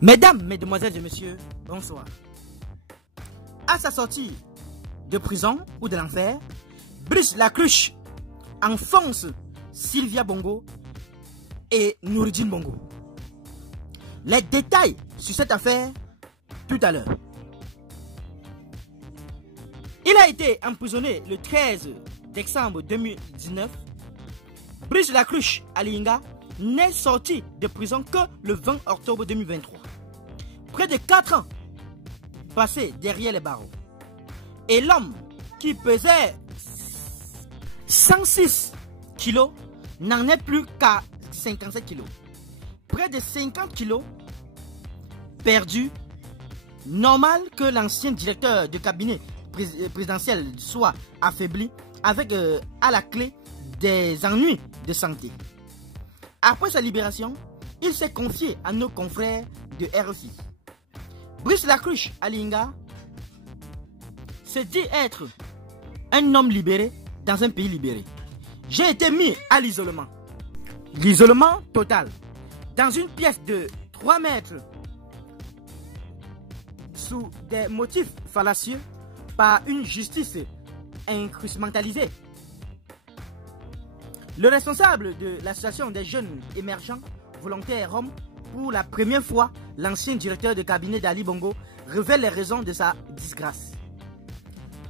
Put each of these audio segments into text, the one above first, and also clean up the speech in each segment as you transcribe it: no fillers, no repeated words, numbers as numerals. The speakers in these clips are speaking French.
Mesdames, Mesdemoiselles et Messieurs, bonsoir. À sa sortie de prison ou de l'enfer, Brice Lacruche enfonce Sylvia Bongo et Noureddine Bongo. Les détails sur cette affaire tout à l'heure. Il a été emprisonné le 13 décembre 2019. Brice Lacruche Alinga n'est sorti de prison que le 20 octobre 2023. Près de 4 ans passés derrière les barreaux. Et l'homme qui pesait 106 kilos n'en est plus qu'à 57 kilos. Près de 50 kilos perdus. Normal que l'ancien directeur de cabinet présidentiel soit affaibli avec à la clé des ennuis de santé. Après sa libération, il s'est confié à nos confrères de RFI. Brice Lacruche Alinga se dit être un homme libéré dans un pays libéré. J'ai été mis à l'isolement. L'isolement total. Dans une pièce de 3 mètres sous des motifs fallacieux par une justice instrumentalisée. Le responsable de l'association des jeunes émergents volontaires Rome, pour la première fois, l'ancien directeur de cabinet d'Ali Bongo révèle les raisons de sa disgrâce.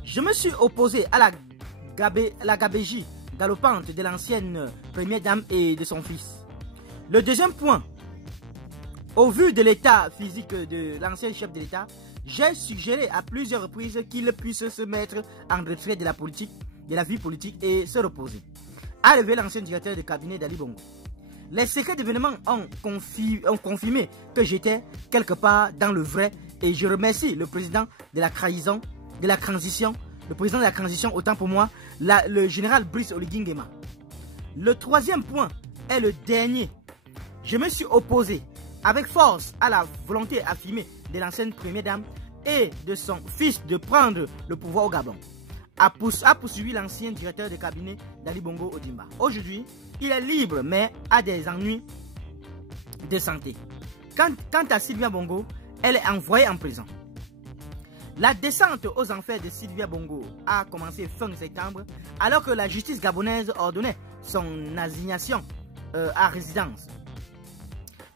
Je me suis opposé à la gabégie galopante de l'ancienne première dame et de son fils. Le deuxième point, au vu de l'état physique de l'ancien chef de l'État, j'ai suggéré à plusieurs reprises qu'il puisse se mettre en retrait de la politique, de la vie politique et se reposer. A révélé l'ancien directeur de cabinet d'Ali Bongo. Les secrets d'événements ont confirmé que j'étais quelque part dans le vrai et je remercie le président de la transition, le président de la transition, autant pour moi, le général Brice Oligui Nguema. Le troisième point est le dernier. Je me suis opposé avec force à la volonté affirmée de l'ancienne première dame et de son fils de prendre le pouvoir au Gabon. A poursuivi l'ancien directeur de cabinet d'Ali Bongo Ondimba. Aujourd'hui, il est libre mais a des ennuis de santé. Quant à Sylvia Bongo, elle est envoyée en prison. La descente aux enfers de Sylvia Bongo a commencé fin septembre alors que la justice gabonaise ordonnait son assignation à résidence.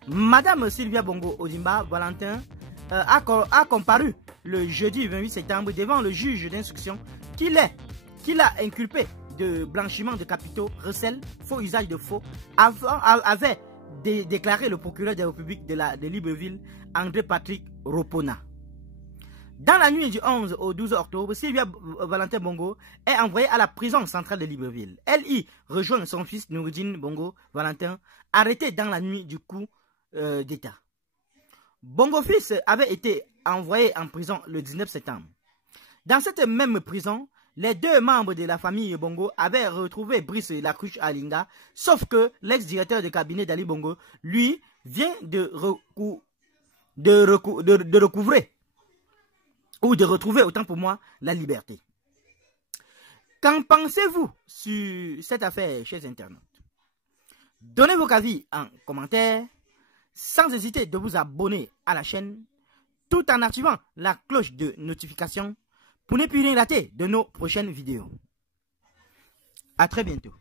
Madame Sylvia Bongo Ondimba Valentin a comparu le jeudi 28 septembre devant le juge d'instruction qui l'a inculpé de blanchiment de capitaux, recel, faux usage de faux, avait déclaré le procureur de la République de Libreville, André Patrick Ropona. Dans la nuit du 11 au 12 octobre, Sylvia Valentin Bongo est envoyée à la prison centrale de Libreville. Elle y rejoint son fils Noureddine Bongo Valentin, arrêté dans la nuit du coup d'État. Bongo fils avait été envoyé en prison le 19 septembre. Dans cette même prison, les deux membres de la famille Bongo avaient retrouvé Brice Lacruche Alinga, sauf que l'ex-directeur de cabinet d'Ali Bongo, lui, vient de retrouver, autant pour moi, la liberté. Qu'en pensez-vous sur cette affaire, chers internautes? Donnez vos avis en commentaire, sans hésiter de vous abonner à la chaîne, tout en activant la cloche de notification pour ne plus rien rater de nos prochaines vidéos. À très bientôt.